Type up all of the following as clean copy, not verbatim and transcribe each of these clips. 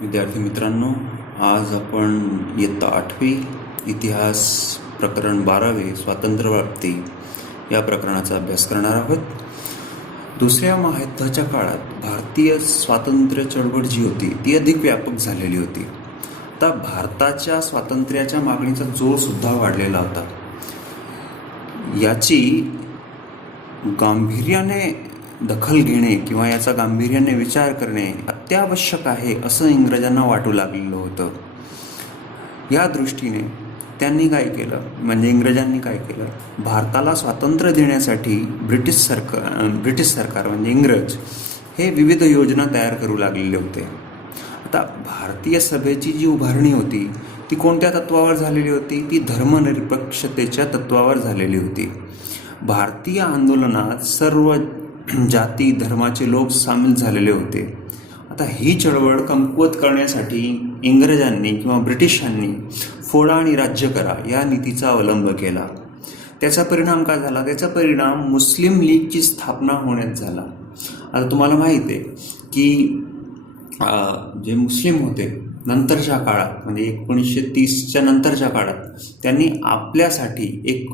विद्यार्थी मित्रांनो, आज आपण इयत्ता 8वी इतिहास प्रकरण 12वे स्वातंत्र्यप्राप्ती या प्रकरणाचा अभ्यास करणार आहोत. दुसऱ्या महायुद्धाच्या काळात भारतीय स्वातंत्र्य चळवळ जी होती ती अधिक व्यापक झालेली होती. आता भारताच्या स्वातंत्र्याच्या मागणीचा जोरसुद्धा वाढलेला होता. याची गांभीर्याने दखल घेणे किंवा याचा गांभीर्याने विचार करणे अत्यावश्यक आहे असं इंग्रजांना वाटू लागलेलं होतं. या दृष्टीने त्यांनी काय केलं, म्हणजे इंग्रजांनी काय केलं, भारताला स्वातंत्र्य देण्यासाठी ब्रिटिश सरकार म्हणजे इंग्रज हे विविध योजना तयार करू लागलेले होते. आता भारतीय सभेची जी उभारणी होती ती कोणत्या तत्वावर झालेली होती? ती धर्मनिरपेक्षतेच्या तत्वावर झालेली होती. भारतीय आंदोलनात सर्व जाती धर्माचे लोक सामील झालेले होते. आता ही चळवळ कमकुवत करण्यासाठी इंग्रजांनी किंवा ब्रिटिशांनी फोडा आणि राज्य करा या नीतीचा अवलंब केला. त्याचा परिणाम काय झाला? त्याचा परिणाम मुस्लिम लीगची स्थापना होण्यात झाला. आता तुम्हाला माहीत आहे की जे मुस्लिम होते नंतरच्या काळात म्हणजे 1930च्या नंतरच्या काळात त्यांनी आपल्यासाठी एक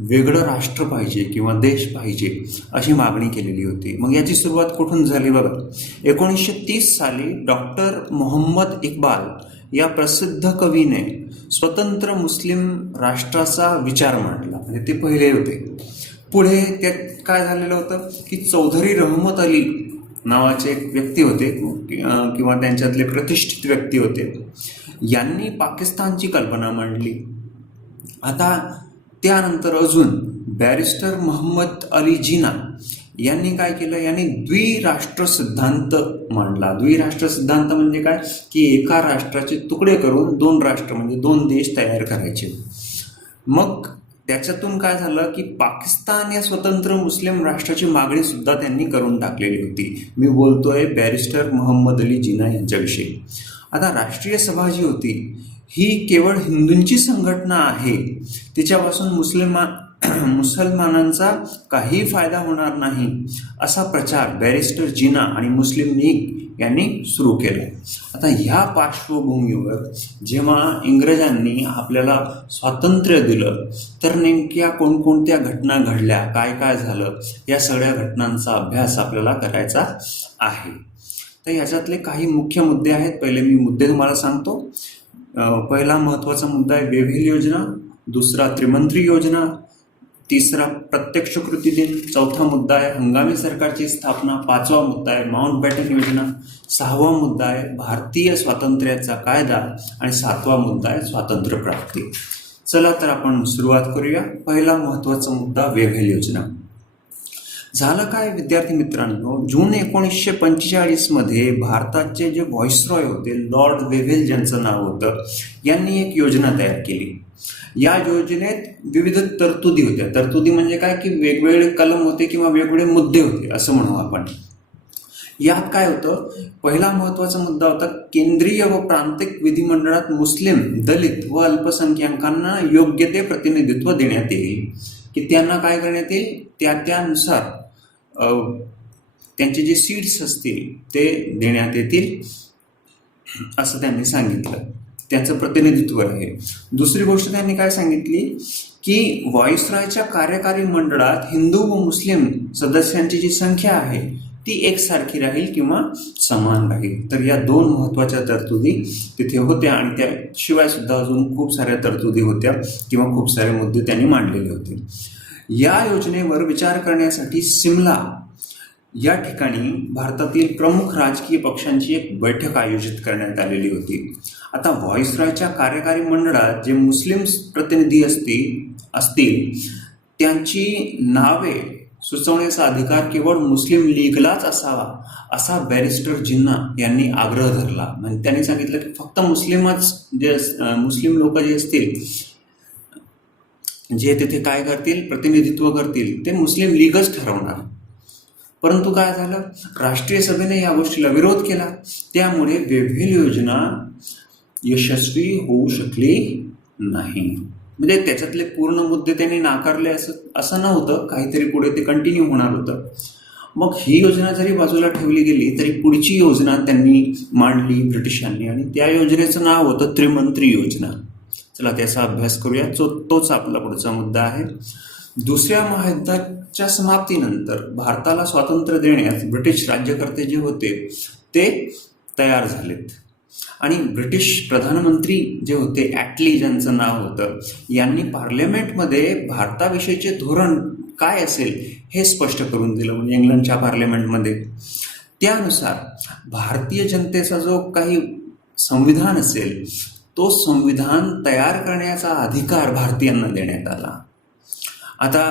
वेगळं राष्ट्र पाहिजे किंवा देश पाहिजे अशी मागणी केलेली होती. मग याची सुरुवात कुठून झाली बघा. 1930 साली डॉक्टर मोहम्मद इक्बाल या प्रसिद्ध कवीने स्वतंत्र मुस्लिम राष्ट्राचा विचार मांडला. म्हणजे ते पहिले होते. पुढे त्यात काय झालेलं होतं की चौधरी रहमत अली नावाचे एक व्यक्ती होते किंवा त्यांच्यातले प्रतिष्ठित व्यक्ती होते. यांनी पाकिस्तानची कल्पना मांडली. आता त्यानंतर अजून बॅरिस्टर मोहम्मद अली जिना यांनी काय केलं, यांनी द्विराष्ट्र सिद्धांत मांडला. द्विराष्ट्र सिद्धांत म्हणजे काय की एका राष्ट्राचे तुकडे करून दोन राष्ट्र म्हणजे दोन देश तयार करायचे. मग त्याच्यातून काय झालं की पाकिस्तान या स्वतंत्र मुस्लिम राष्ट्राची मागणी सुद्धा त्यांनी करून टाकलेली होती. मी बोलतोय बॅरिस्टर मोहम्मद अली जिना यांच्याविषयी. आता राष्ट्रीय सभा जी होती ही केवळ हिंदूंची संघटना आहे, तिच्यापासून मुसलमानांचा काही फायदा होणार नाही असा प्रचार बॅरिस्टर जिना आणि मुस्लिम लीग यांनी सुरू केला. आता ह्या पार्श्वभूमीवर जेव्हा इंग्रजांनी आपल्याला स्वातंत्र्य दिलं तर नेमक्या कोणकोणत्या घटना घडल्या, काय काय झालं, या सगळ्या घटनांचा अभ्यास आपल्याला करायचा आहे. तर ह्याच्यातले काही मुख्य मुद्दे आहेत. पहिले मी मुद्दे तुम्हाला सांगतो. पहिला महत्त्वाचा मुद्दा आहे वेव्हेल योजना, दुसरा त्रिमंत्री योजना, तिसरा प्रत्यक्ष कृती दिन, चौथा मुद्दा आहे हंगामी सरकारची स्थापना, पाचवा मुद्दा आहे माउंटबॅटन योजना, सहावा मुद्दा आहे भारतीय स्वातंत्र्याचा कायदा आणि सातवा मुद्दा आहे स्वातंत्र्यप्राप्ती. चला तर आपण सुरुवात करूया. पहिला महत्त्वाचा मुद्दा वेव्हेल योजना. झालं काय विद्यार्थी मित्रांनो, जून 1945 मध्ये भारताचे जे व्हॉइसरॉय होते लॉर्ड वेव्हेल ज्यांचं नाव होतं, यांनी एक योजना तयार केली. या योजनेत विविध तरतुदी होत्या. तरतुदी म्हणजे काय की वेगवेगळे कलम होते किंवा वेगवेगळे मुद्दे होते असं म्हणू आपण. यात काय होतं, पहिला महत्त्वाचा मुद्दा होता केंद्रीय व प्रांतिक विधिमंडळात मुस्लिम, दलित व अल्पसंख्याकांना योग्य ते प्रतिनिधित्व देण्यात येईल. की त्यांना काय करण्यात येईल, त्यानुसार त्यांचे जे सीट्स असतील ते देण्यात येतील असं त्यांनी सांगितलं. त्यांचं प्रतिनिधित्व आहे. दुसरी गोष्ट त्यांनी काय सांगितली की व्हॉइसरॉयच्या कार्यकारी मंडळात हिंदू व मुस्लिम सदस्यांची जी संख्या आहे ती एकसारखी राहील किंवा समान राहील. तर या दोन महत्त्वाच्या तरतुदी तिथे होत्या आणि त्याशिवाय सुद्धा अजून खूप साऱ्या तरतुदी होत्या किंवा खूप सारे मुद्दे त्यांनी मांडलेले होते. या योजनेवर विचार करण्यासाठी सिमला या ठिकाणी भारतातील प्रमुख राजकीय पक्षांची एक बैठक आयोजित करण्यात आलेली होती. आता व्हॉइसरॉयच्या कार्यकारी मंडळात जे मुस्लिम प्रतिनिधी असतील त्यांची नावे सुचवण्याचा अधिकार केवळ मुस्लिम लीगलाच असावा असा बॅरिस्टर जिन्ना यांनी आग्रह धरला. म्हणजे त्यांनी सांगितलं की फक्त मुस्लिम लोक जे असतील जे तिथे काय करतील, प्रतिनिधित्व करतील, ते मुस्लिम लीगच ठरवणार. परंतु काय झालं, राष्ट्रीय सभेने या गोष्टीला विरोध केला. त्यामुळे वेव्हेल योजना यशस्वी होऊ शकली नाही. म्हणजे त्याच्यातले पूर्ण मुद्दे त्यांनी नाकारले असं नव्हतं, काहीतरी पुढे ते कंटिन्यू होणार होतं. मग ही योजना जरी बाजूला ठेवली गेली तरी पुढची योजना त्यांनी मांडली ब्रिटिशांनी, आणि त्या योजनेचं नाव होतं त्रिमंत्री योजना. चला त्याचा अभ्यास करूया. तोच आपला पुढचा मुद्दा आहे. दुसऱ्या महायुद्धाच्या समाप्तीनंतर भारताला स्वातंत्र्य देण्यास ब्रिटिश राज्यकर्ते जे होते ते तयार झालेत, आणि ब्रिटिश प्रधानमंत्री जे होते ॲटली ज्यांचं नाव होतं, यांनी पार्लमेंटमध्ये भारताविषयीचे धोरण काय असेल हे स्पष्ट करून दिलं, म्हणजे इंग्लंडच्या पार्लमेंटमध्ये. त्यानुसार भारतीय जनतेचा जो काही संविधान असेल तो संविधान तयार करण्याचा अधिकार भारतीयांना देण्यात आला. आता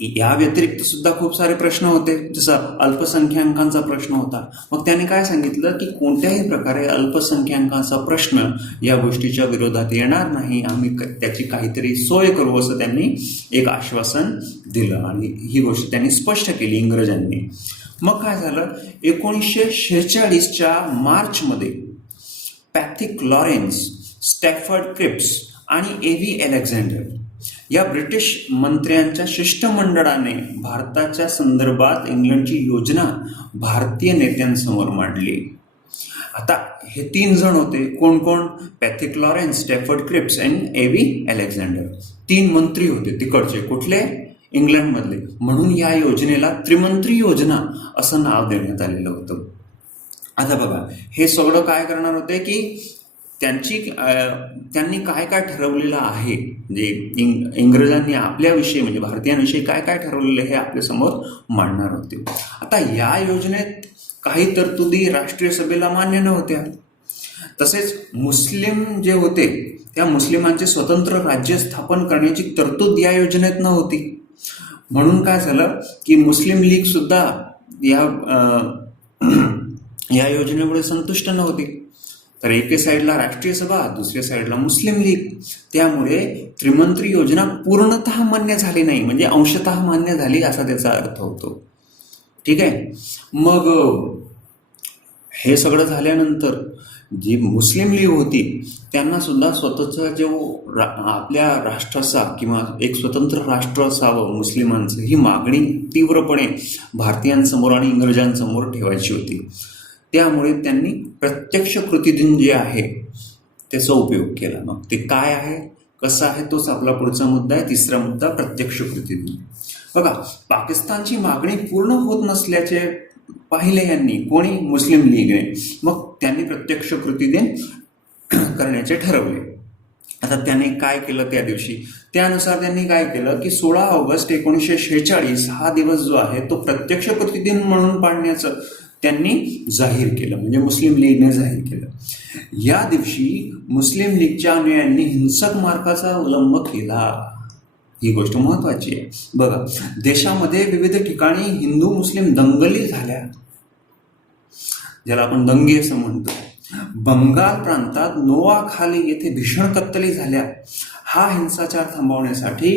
या व्यतिरिक्त सुद्धा खूप सारे प्रश्न होते, जसं अल्पसंख्याकांचा प्रश्न होता. मग त्याने काय सांगितलं की कोणत्याही प्रकारे अल्पसंख्याकांचा प्रश्न या गोष्टीच्या विरोधात येणार नाही, आम्ही त्याची काहीतरी सोय करू असं त्यांनी एक आश्वासन दिलं, आणि ही गोष्ट त्यांनी स्पष्ट केली इंग्रजांनी. मग काय झालं, 1946च्या मार्चमध्ये पॅथिक लॉरेन्स, स्टॅफर्ड क्रिप्स आणि A.V. अलेक्झांडर या ब्रिटिश मंत्र्यांच्या शिष्टमंडळाने भारताच्या संदर्भात इंग्लंडची योजना भारतीय नेत्यांसमोर मांडली. आता हे 3 जण होते. कोण कोण? पॅथिक लॉरेन्स, स्टॅफर्ड क्रिप्स आणि A.V. अलेक्झांडर. 3 मंत्री होते तिकडचे. कुठले? इंग्लंडमधले. म्हणून या योजनेला त्रिमंत्री योजना असं नाव देण्यात आलेलं होतं. आता बघा, हे सगळं काय करणार होते की त्यांनी काय काय ठरवलेलं आहे, म्हणजे इंग्रजांनी आपल्याविषयी म्हणजे भारतीयांविषयी काय काय ठरवलेलं हे आपल्यासमोर मांडणार होते. आता या योजनेत काही तरतुदी राष्ट्रीय सभेला मान्य नव्हत्या. तसेच मुस्लिम जे होते त्या मुस्लिमांचे स्वतंत्र राज्य स्थापन करण्याची तरतूद या योजनेत नव्हती. म्हणून काय झालं की मुस्लिम लीग सुद्धा या योजनेमुळे संतुष्ट नव्हती. तर एके साईडला राष्ट्रीय सभा, दुसऱ्या साईडला मुस्लिम लीग. त्यामुळे त्रिमंत्री योजना पूर्णतः मान्य झाली नाही, म्हणजे अंशतः मान्य झाली असा त्याचा अर्थ होतो. ठीक आहे. मग हे सगळं झाल्यानंतर जी मुस्लिम लीग होती त्यांना सुद्धा स्वतःचा जो आपल्या राष्ट्राचा किंवा एक स्वतंत्र राष्ट्र असावं मुस्लिमांचं, ही मागणी तीव्रपणे भारतीयांसमोर आणि इंग्रजांसमोर ठेवायची होती. त्यामुळे त्यांनी प्रत्यक्ष कृतिदिन जे आहे त्याचा उपयोग केला. मग ते काय आहे, कसं आहे, तोच आपला पुढचा मुद्दा आहे. तिसरा मुद्दा प्रत्यक्ष कृतिदिन. बघा, पाकिस्तानची मागणी पूर्ण होत नसल्याचे पाहिले यांनी, कोणी? मुस्लिम लीगने. मग त्यांनी प्रत्यक्ष कृतिदिन करण्याचे ठरवले. आता त्याने काय केलं त्या दिवशी? त्यानुसार त्यांनी काय केलं की 16 ऑगस्ट 1946 हा दिवस जो आहे तो प्रत्यक्ष कृतिदिन म्हणून पाळण्याचं त्यांनी जाहीर केलं, म्हणजे मुस्लिम लीगने जाहीर केलं. या दिवशी मुस्लिम लीगच्या अनुयायांनी हिंसक मार्गाचा अवलंब केला. ही गोष्ट महत्वाची आहे. बघा, देशामध्ये विविध ठिकाणी हिंदू मुस्लिम दंगली झाल्या, ज्याला आपण दंगे असं म्हणतो. बंगाल प्रांतात नोआखाली येथे भीषण कत्तली झाल्या. हा हिंसाचार थांबवण्यासाठी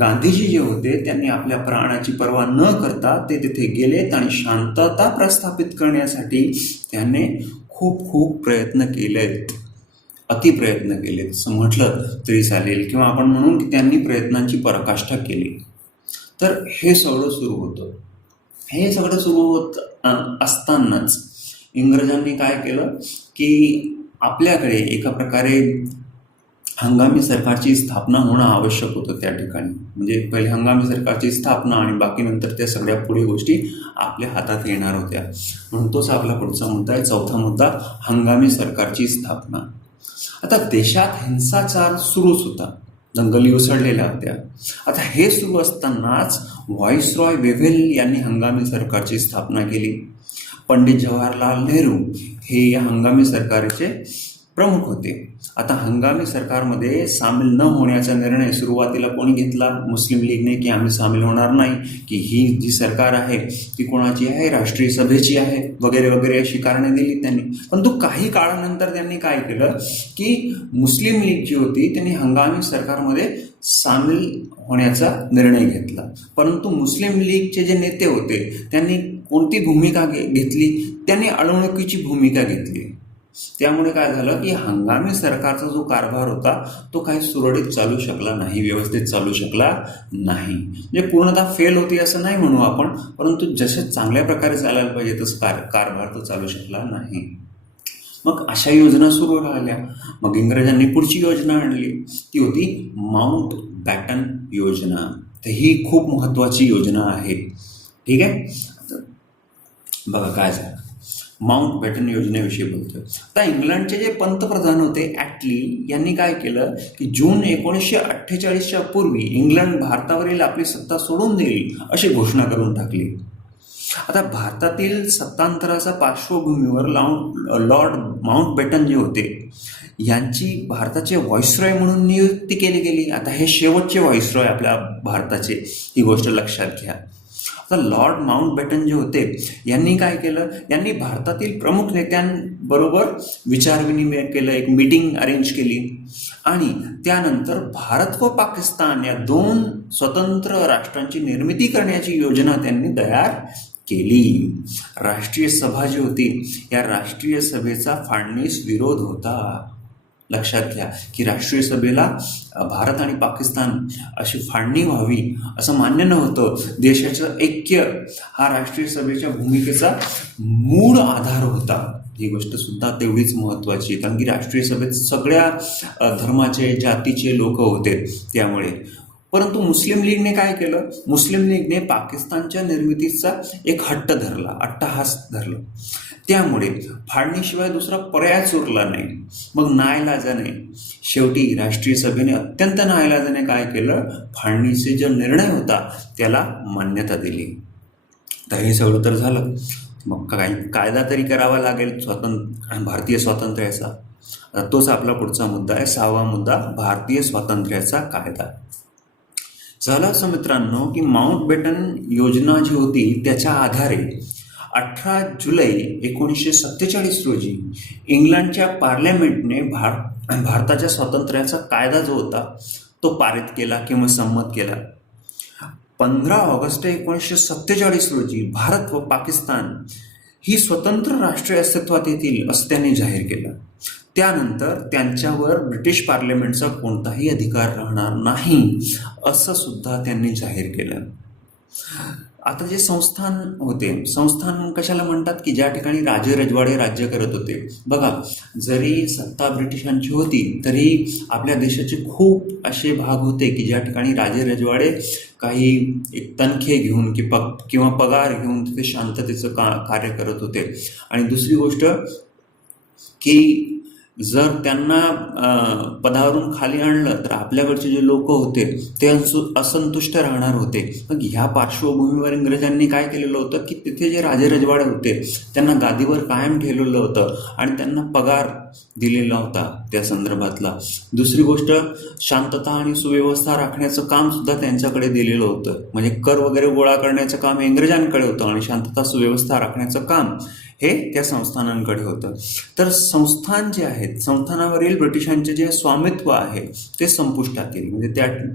गांधीजी जे होते त्यांनी आपल्या प्राणाची पर्वा न करता ते तिथे गेलेत आणि शांतता प्रस्थापित करण्यासाठी त्यांनी खूप खूप प्रयत्न केलेत, अतिप्रयत्न केलेत असं म्हटलं तरी चालेल, किंवा आपण म्हणून की त्यांनी प्रयत्नांची पराकाष्ठा केली. तर हे सगळं सुरू होतं. हे सगळं सुरू होत असतानाच इंग्रजांनी काय केलं की आपल्याकडे एका प्रकारे हंगामी सरकारची स्थापना होणं आवश्यक होतं त्या ठिकाणी. म्हणजे पहिले हंगामी सरकारची स्थापना आणि बाकी नंतर त्या सगळ्या पुढे गोष्टी आपल्या हातात येणार होत्या. म्हणून तोच आपला पुढचा मुद्दा आहे, चौथा मुद्दा, हंगामी सरकारची स्थापना. आता देशात हिंसाचार सुरूच होता, दंगली उसळलेल्या होत्या. आता हे सुरू असतानाच व्हाईसरॉय वेव्हेल यांनी हंगामी सरकारची स्थापना केली. पंडित जवाहरलाल नेहरू हे या हंगामी सरकारचे प्रमुख होते. आता हंगामी सरकारमध्ये सामील न होण्याचा निर्णय सुरुवातीला कोणी घेतला? मुस्लिम लीगने, की आम्ही सामील होणार नाही, की ही जी सरकार आहे ती कोणाची आहे? राष्ट्रीय सभेची आहे, वगैरे वगैरे अशी कारणे दिली त्यांनी. परंतु काही काळानंतर त्यांनी काय केलं की मुस्लिम लीग जी होती त्यांनी हंगामी सरकारमध्ये सामील होण्याचा निर्णय घेतला. परंतु मुस्लिम लीगचे जे नेते होते त्यांनी कोणती भूमिका घेतली? त्यांनी अडवणुकीची भूमिका घेतली. त्यामुळे काय झालं की हंगामी सरकारचा जो कारभार होता तो काही सुरळीत चालू शकला नाही, व्यवस्थित चालू शकला नाही. म्हणजे पूर्णतः फेल होती असं नाही म्हणू आपण, परंतु जसे चांगल्या प्रकारे चालायला पाहिजे तसं कारभार तो चालू शकला नाही. मग अशा योजना सुरू राहिल्या. मग इंग्रजांनी पुढची योजना आणली, ती होती माउंट बॅटन योजना. तर ही खूप महत्त्वाची योजना आहे. ठीक आहे, बघा काय झालं. माउंट बॅटन योजनेविषयी बोलतोय. आता इंग्लंडचे जे पंतप्रधान होते ॲटली यांनी काय केलं की जून 1948च्या पूर्वी इंग्लंड भारतावरील आपली सत्ता सोडून देईल अशी घोषणा करून टाकली. आता भारतातील सत्तांतराच्या पार्श्वभूमीवर लॉर्ड माउंटबॅटन जे होते यांची भारताचे व्हॉइसरॉय म्हणून नियुक्ती केली गेली. आता हे शेवटचे व्हॉइसरॉय आपल्या भारताचे, ही गोष्ट लक्षात घ्या. आता लॉर्ड माउंटबॅटन जे होते यांनी काय केलं, यांनी भारतातील प्रमुख नेत्यांबरोबर विचारविनिमय केलं, एक मीटिंग अरेंज केली आणि त्यानंतर भारत व पाकिस्तान या 2 स्वतंत्र राष्ट्रांची निर्मिती करण्याची योजना त्यांनी तयार केली. राष्ट्रीय सभा जी होती या राष्ट्रीय सभेचा फाडणीस विरोध होता. लक्षात घ्या की राष्ट्रीय सभेला भारत आणि पाकिस्तान अशी फाळणी व्हावी असं मान्य नव्हतं. देशाचं ऐक्य हा राष्ट्रीय सभेच्या भूमिकेचा मूळ आधार होता. ही गोष्ट सुद्धा तेवढीच महत्त्वाची, कारण की राष्ट्रीय सभेत सगळ्या धर्माचे जातीचे लोक होते त्यामुळे. परंतु मुस्लिम लीगने काय केलं, मुस्लिम लीगने पाकिस्तानच्या निर्मितीचा एक अट्टहास धरला. त्यामुळे फाळणीशिवाय दुसरा पर्यायच उरला नाही. मग नाईलाजाने शेवटी राष्ट्रीय सभेने अत्यंत नाईलाजाने काय केलं, फाळणीचे जो निर्णय होता त्याला मान्यता दिली. तर हे सगळं तर झालं. मग काही कायदा तरी करावा लागेल भारतीय स्वातंत्र्याचा. तोच आपला पुढचा मुद्दा आहे, 6वा मुद्दा, भारतीय स्वातंत्र्याचा कायदा. झालं असं मित्रांनो की माउंटबॅटन योजना जी होती त्याच्या आधारे 18 जुलै 1947 रोजी इंग्लंडच्या पार्लमेंटने भारताच्या स्वातंत्र्याचा कायदा जो होता तो पारित केला किंवा संमत केला. 15 ऑगस्ट 1947 रोजी भारत व पाकिस्तान ही स्वतंत्र राष्ट्रे अस्तित्वात येतील असं त्यांनी जाहीर केलं. त्यानंतर त्यांच्यावर ब्रिटिश पार्लमेंटचा कोणताही अधिकार राहणार नाही असं सुद्धा त्यांनी जाहीर केलं. आता जे संस्थान होते, संस्थान कशाला म्हणतात की ज्या ठिकाणी राजे रजवाडे राज्य करत होते. बघा, जरी सत्ता ब्रिटिशांची होती तरी आपल्या देशाचे खूप असे भाग होते की ज्या ठिकाणी राजे रजवाडे काही एक तनखे घेऊन किंवा पगार घेऊन तिथे शांततेचं कार्य करत होते. आणि दुसरी गोष्ट की जर त्यांना पदावरून खाली आणलं तर आपल्याकडचे जे लोक होते ते असंतुष्ट राहणार होते. मग ह्या पार्श्वभूमीवर इंग्रजांनी काय केलेलं होतं की तिथे जे राजे रजवाडे होते त्यांना गादीवर कायम ठेवलेलं होतं आणि त्यांना पगार दिलेला होता त्या संदर्भातला. दुसरी गोष्ट, शांतता आणि सुव्यवस्था राखण्याचं काम सुद्धा त्यांच्याकडे दिलेलं होतं. म्हणजे कर वगैरे गोळा करण्याचं काम इंग्रजांकडे होतं आणि शांतता सुव्यवस्था राखण्याचं काम हे त्या संस्थानांकडे होतं. तर संस्थान जे आहेत, संस्थानावरील ब्रिटिशांचे जे स्वामित्व आहे ते संपुष्टात येईल. म्हणजे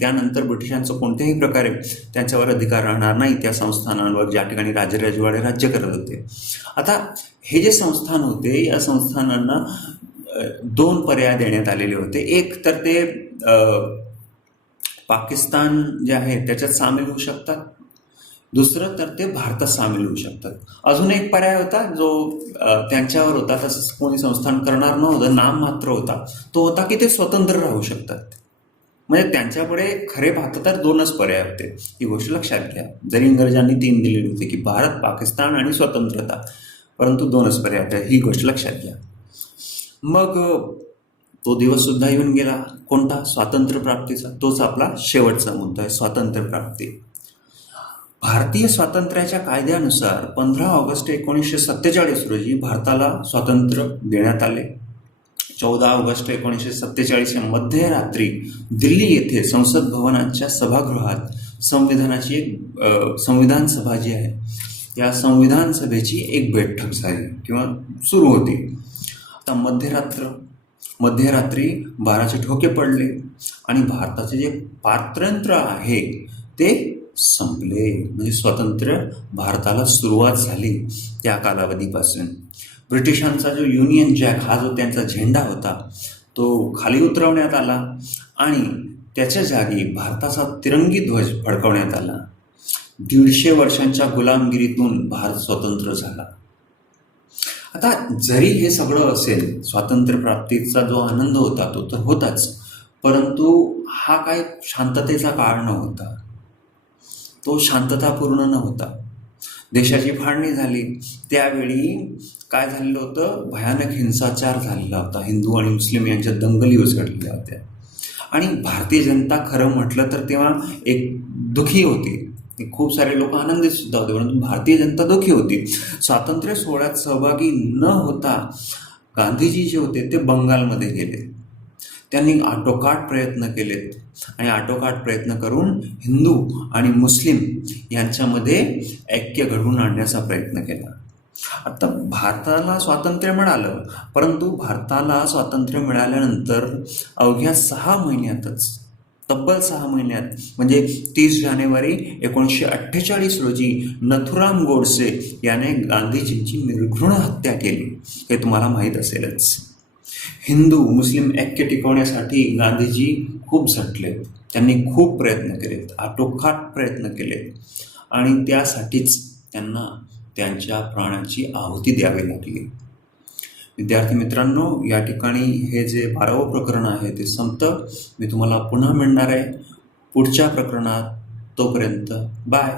त्यानंतर ब्रिटिशांचं कोणत्याही प्रकारे त्यांच्यावर अधिकार राहणार नाही त्या संस्थानांवर ज्या ठिकाणी राजे रजवाडे राज्य करत होते. आता हे जे संस्थान होते या संस्थानांना 2 पर्याय देण्यात आलेले होते. एक तर ते पाकिस्तान जे आहे त्याच्यात सामील होऊ शकतात, दुसरं तर ते भारतात सामील होऊ शकतात. अजून एक पर्याय होता जो त्यांच्यावर होता, तसंच कोणी संस्थान करणार नव्हतं, नाम मात्र होता. तो होता की ते स्वतंत्र राहू शकतात. म्हणजे त्यांच्यापुढे खरे पाहता तर 2च पर्याय होते. ही गोष्ट लक्षात घ्या. जरी इंग्रजांनी 3 दिलेले होते की भारत, पाकिस्तान आणि स्वतंत्रता, परंतु 2च पर्याय होते. ही गोष्ट लक्षात घ्या. मग तो दिवस सुद्धा येऊन गेला. कोणता? स्वातंत्र्य प्राप्तीचा. तोच आपला शेवटचा मुद्दा आहे, स्वातंत्र्य प्राप्ती. भारतीय स्वातंत्र्याच्या कायद्यानुसार 15 ऑगस्ट 1947 रोजी भारताला स्वातंत्र्य देण्यात आले. 14 ऑगस्ट 1947 मध्यरात्री दिल्ली येथे संसद भवनाच्या सभागृहात संविधान सभा जी आहे या संविधान सभेची एक बैठक झाली किंवा सुरू होती. आता मध्यरात्री 12चे ठोके पडले आणि भारताचे जे पारतंत्र्य आहे ते संपले. म्हणजे स्वातंत्र्य भारताला सुरुवात झाली त्या कालावधीपासून. ब्रिटिशांचा जो युनियन जॅक हा जो त्यांचा झेंडा होता तो खाली उतरवण्यात आला आणि त्याच्या जागी भारताचा तिरंगी ध्वज फडकवण्यात आला. 150 वर्षांच्या गुलामगिरीतून भारत स्वतंत्र झाला. आता जरी हे सगळं असेल, स्वातंत्र्यप्राप्तीचा जो आनंद होता तो तर होताच, परंतु हा काय शांततेचा काळ नव्हता. तो शांततापूर्ण नव्हता. देशाची फाळणी झाली. त्यावेळी काय झालेलं होतं, भयानक हिंसाचार झालेला होता. हिंदू आणि मुस्लिम यांच्या दंगली उसळलेल्या होत्या आणि भारतीय जनता खरं म्हटलं तर तेव्हा एक दुःखी होती. खूप सारे लोक आनंदित सुद्धा होते, परंतु भारतीय जनता दुःखी होती. स्वातंत्र्य सोहळ्यात सहभागी न होता गांधीजी जे होते ते बंगालमध्ये गेले. त्यांनी आटोकाट प्रयत्न केलेत आणि आटोकाट प्रयत्न करून हिंदू आणि मुस्लिम यांच्यामध्ये ऐक्य घडवून आणण्याचा प्रयत्न केला. आता भारताला स्वातंत्र्य मिळालं, परंतु भारताला स्वातंत्र्य मिळाल्यानंतर अवघ्या 6 महिन्यातच, तब्बल 6 महिन्यात म्हणजे 30 जानेवारी 1948 रोजी नथुराम गोडसे याने गांधीजींची निर्घृण हत्या केली. हे तुम्हाला माहीत असेलच. हिंदू मुस्लिम ऐक्य टिकवण्यासाठी गांधीजी खूप झटले. त्यांनी खूप प्रयत्न केलेत, आटोकाट प्रयत्न केले आणि त्यासाठीच त्यांना त्यांच्या प्राणाची आहुती द्यावी लागली. विद्यार्थी मित्रांनो, या ठिकाणी हे जे 12वं प्रकरण आहे ते संपतं. मी तुम्हाला पुन्हा मिळणार आहे पुढच्या प्रकरणात. तोपर्यंत बाय.